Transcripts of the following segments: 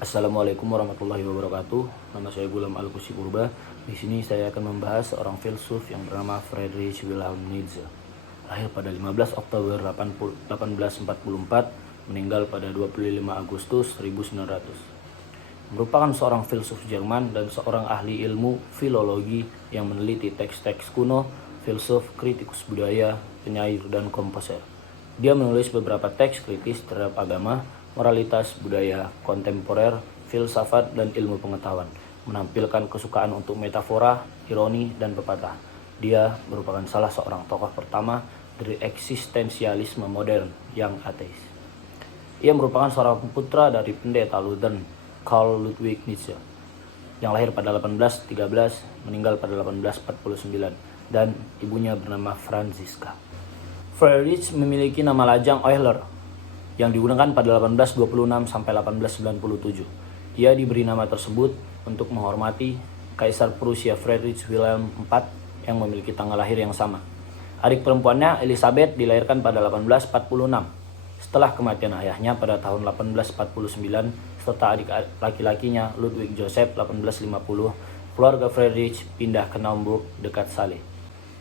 Assalamualaikum warahmatullahi wabarakatuh. Nama saya Gulam Al-Qusi Purba. Di sini saya akan membahas seorang filsuf yang bernama Friedrich Wilhelm Nietzsche. Lahir pada 15 Oktober 1844, meninggal pada 25 Agustus 1900. Merupakan seorang filsuf Jerman dan seorang ahli ilmu filologi yang meneliti teks-teks kuno, filsuf, kritikus budaya, penyair, dan komposer. Dia menulis beberapa teks kritis terhadap agama, moralitas, budaya, kontemporer, filsafat, dan ilmu pengetahuan, menampilkan kesukaan untuk metafora, ironi, dan pepatah. Dia merupakan salah seorang tokoh pertama dari eksistensialisme modern yang ateis. Ia merupakan seorang putra dari pendeta Lutheran Karl Ludwig Nietzsche yang lahir pada 1813, meninggal pada 1849, dan ibunya bernama Franziska. Friedrich memiliki nama lajang Euler yang digunakan pada 1826 sampai 1897. Ia diberi nama tersebut untuk menghormati Kaisar Prusia Friedrich Wilhelm IV yang memiliki tanggal lahir yang sama. Adik perempuannya Elizabeth dilahirkan pada 1846. Setelah kematian ayahnya pada tahun 1849 serta adik laki-lakinya Ludwig Joseph 1850, keluarga Friedrich pindah ke Naumburg dekat Saale.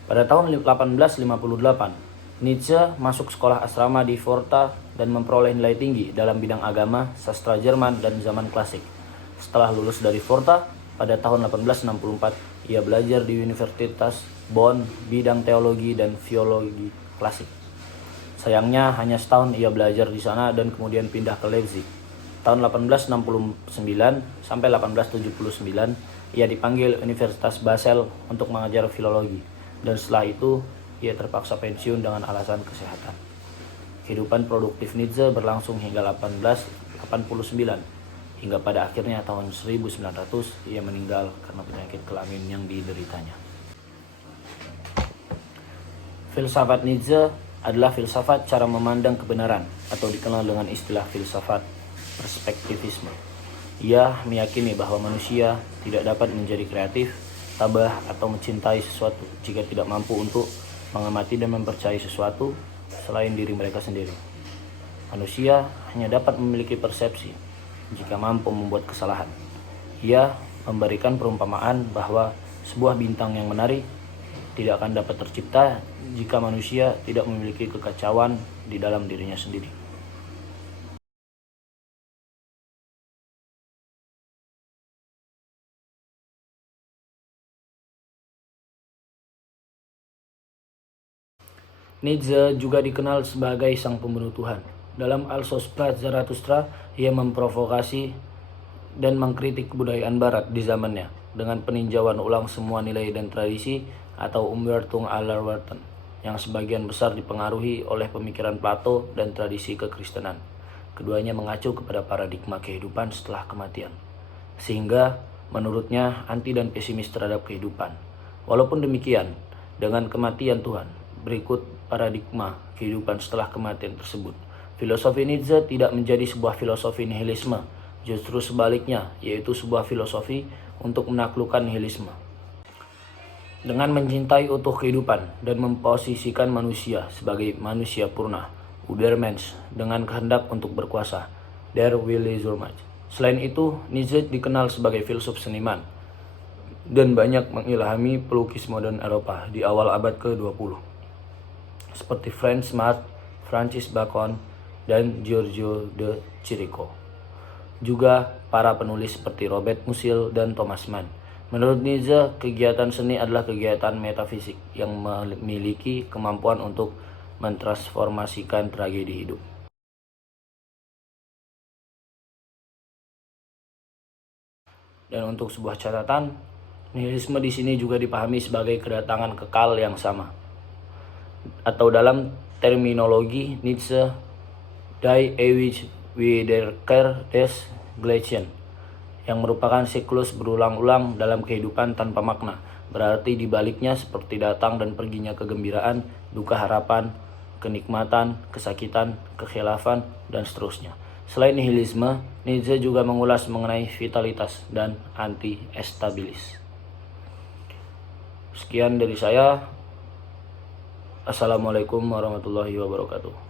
Pada tahun 1858, Nietzsche masuk sekolah asrama di Forta dan memperoleh nilai tinggi dalam bidang agama, sastra Jerman, dan zaman klasik. Setelah lulus dari Forta, pada tahun 1864, ia belajar di Universitas Bonn bidang teologi dan filologi klasik. Sayangnya hanya setahun ia belajar di sana dan kemudian pindah ke Leipzig. Tahun 1869 sampai 1879, ia dipanggil Universitas Basel untuk mengajar filologi, dan setelah itu ia terpaksa pensiun dengan alasan kesehatan. Kehidupan produktif Nietzsche berlangsung hingga 1889, hingga pada akhirnya tahun 1900 ia meninggal karena penyakit kelamin yang dideritanya. Filsafat Nietzsche adalah filsafat cara memandang kebenaran, atau dikenal dengan istilah filsafat perspektivisme. Ia meyakini bahwa manusia tidak dapat menjadi kreatif, tabah, atau mencintai sesuatu jika tidak mampu untuk mengamati dan mempercayai sesuatu selain diri mereka sendiri. Manusia hanya dapat memiliki persepsi jika mampu membuat kesalahan. Ia memberikan perumpamaan bahwa sebuah bintang yang menari tidak akan dapat tercipta jika manusia tidak memiliki kekacauan di dalam dirinya sendiri. Nietzsche juga dikenal sebagai sang pembunuh Tuhan. Dalam Al-Sosbrat Zarathustra, ia memprovokasi dan mengkritik kebudayaan barat di zamannya dengan peninjauan ulang semua nilai dan tradisi atau Umwertung aller Werten yang sebagian besar dipengaruhi oleh pemikiran Plato dan tradisi kekristenan. Keduanya mengacu kepada paradigma kehidupan setelah kematian, sehingga menurutnya anti dan pesimis terhadap kehidupan. Walaupun demikian, dengan kematian Tuhan, berikut paradigma kehidupan setelah kematian tersebut. Filosofi Nietzsche tidak menjadi sebuah filosofi nihilisme, justru sebaliknya, yaitu sebuah filosofi untuk menaklukkan nihilisme. Dengan mencintai utuh kehidupan dan memposisikan manusia sebagai manusia purna, Ubermensch, dengan kehendak untuk berkuasa, Der Wille zur Macht. Selain itu, Nietzsche dikenal sebagai filsuf seniman dan banyak mengilhami pelukis modern Eropa di awal abad ke-20. Seperti Franz Marc, Francis Bacon, dan Giorgio de Chirico. Juga para penulis seperti Robert Musil dan Thomas Mann. Menurut Nietzsche, kegiatan seni adalah kegiatan metafisik yang memiliki kemampuan untuk mentransformasikan tragedi hidup. Dan untuk sebuah catatan, nihilisme di sini juga dipahami sebagai kedatangan kekal yang sama. Atau dalam terminologi Nietzsche, Die ewige Wiederkehr des Gleichen, yang merupakan siklus berulang-ulang dalam kehidupan tanpa makna. Berarti dibaliknya seperti datang dan perginya kegembiraan, duka harapan, kenikmatan, kesakitan, kekhilafan, dan seterusnya. Selain nihilisme, Nietzsche juga mengulas mengenai vitalitas dan anti-estabilis. Sekian dari saya. Assalamualaikum warahmatullahi wabarakatuh.